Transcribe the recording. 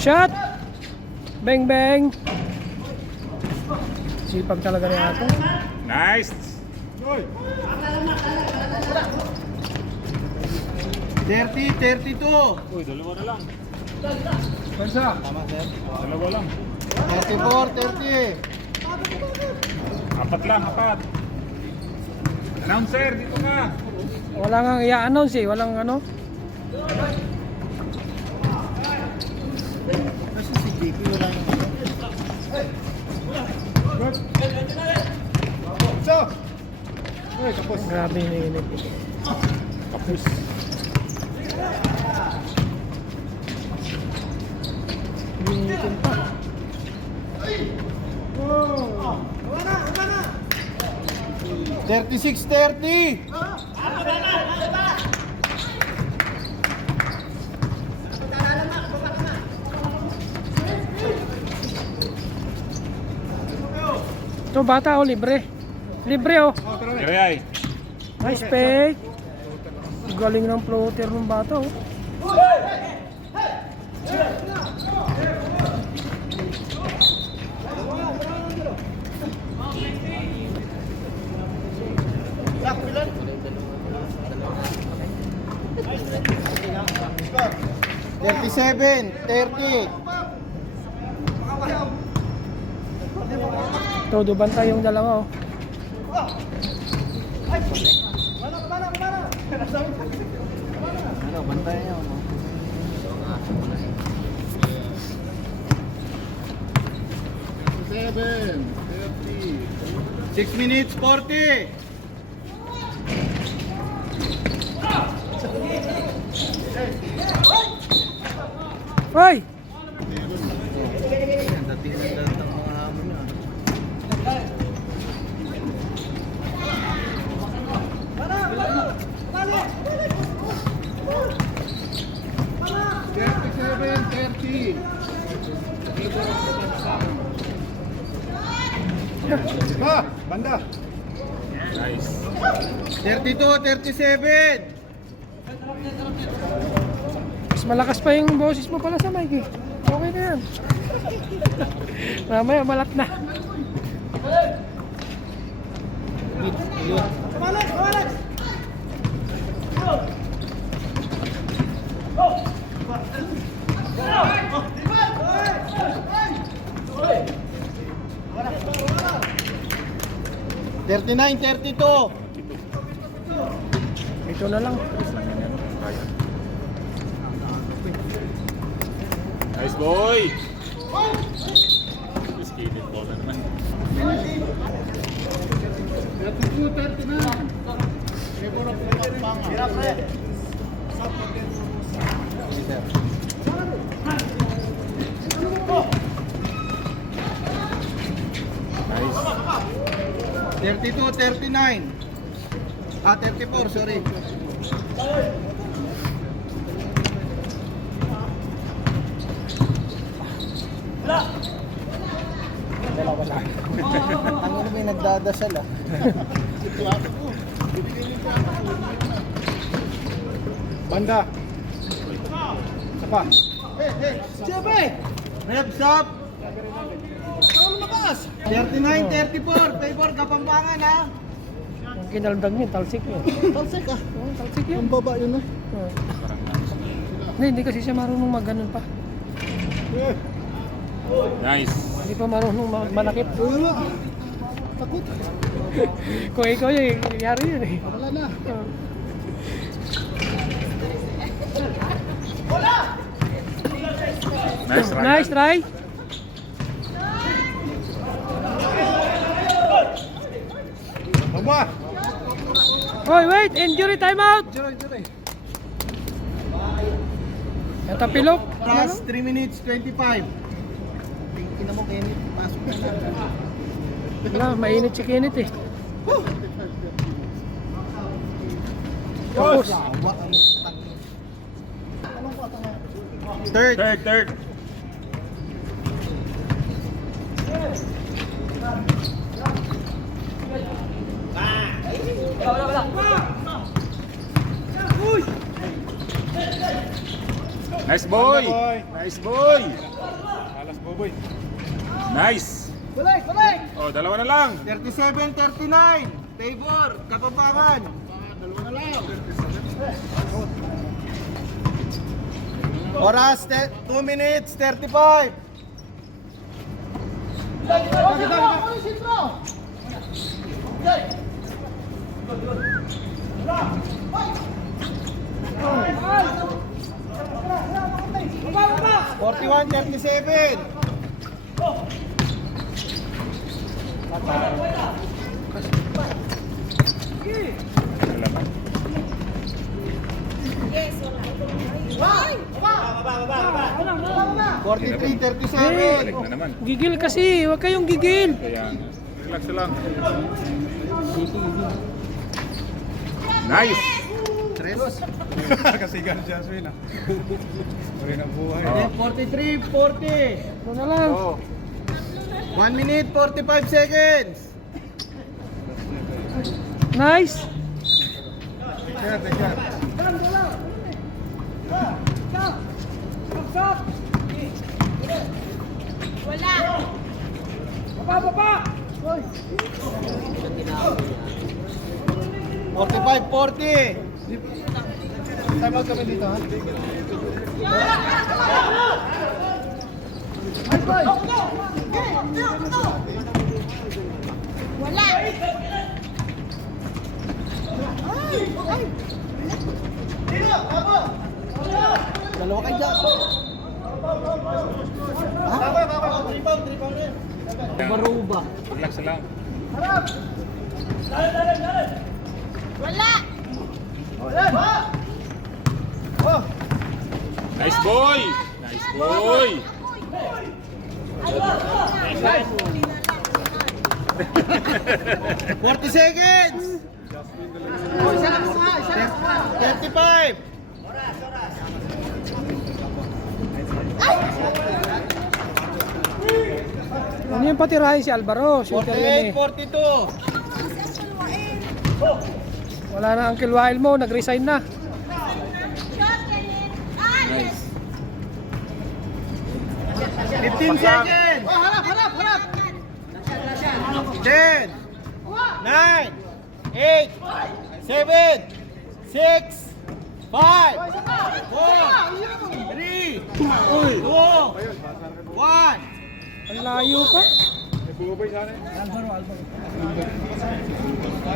Shot! Bang bang! Sipag talaga ni Ato. Nice! 30, 32. Uy, dalawa na lang. Pensa. Tama, sir. Dalawa lang. 34, 30. Apat lang, apat. Announcer, dito ka. Wala nga i-announce eh. Walang ano. Kasi si JP wala yung... So! Uy, tapos. Grabe yung init. Kapus. Initin pa. Oh. 36, 30. Ito bata oh, libre. Libre oh. Kaya Nice fake. Galing ng floater ng bata oh. Score. 37, 30. Todo bantay yung dalawa oh. Ano, bantay niyo. 7, 30. 6 minutes, 40. Hoy! Ha, banda. nice. 32, 37. Mas malakas pa yung boses mo pala sa mic eh. Okay na yan. Mamaya malat na. $39, 32. Ito na lang. Nice boy! Biskitin ko na naman. 32, 39. Ah, 34, sorry. Ano na may nagdadasal ah. Banda. Sapa. Siyempre! Reps up! 39, 34. Favor Kapampangan ha. Ang kinaldag niya, talsik yun. Talsik ah. Oh, talsik yun. Ang baba yun ah. Oh. Hindi kasi siya marunong mag-ganon pa. Nice. Hindi pa marunong manakip. Wala. Takot. Kung ikaw yung nangyari yun eh. Wala na. Oh. Nice try. Nice try. Tama. Hoy, wait! Injury timeout! Jury. Ito pilok. Plus 3 minutes 25. Tingnan mo Kenny, pasok na lang. Wala, mainit si Kenneth eh. Tapos. Third. Third. Nice boy! Boy. Nice boy! Alas boy. Nice! Balik, balik! Oh, dalawa na lang. 37-39. Favor, Kapampangan. Dalawa na lang. Oras, 2 minutes, 35. Forty-one, 37. Dalawa. Forty-three, Balik 37. na naman. Gigil kasi, huwag kayong gigil. Kaya, relax lang. Nice! Kasi gano'n siya swin ah. Uri ng buhay. Oh. 43, 40. Ito na lang. 1 minute, 45 seconds. Nice. Wala. 45, 40. Time out kami dito ha. Wala. Dalawa kayo dyan. Ha? Rebound yan. Baruba. Relax lang. Wala. Oh! Nice boy! Nice boy! 40 seconds! 35! Ano yung patirahin si Alvaro? Shooter yun 48, eh. 42! Wala na Uncle Wael mo, nag-resign na. Nice. 15 seconds! Oh, harap! 10 9 8 7 6 5 4 3 2 1 Ang layo pa. Alvaro.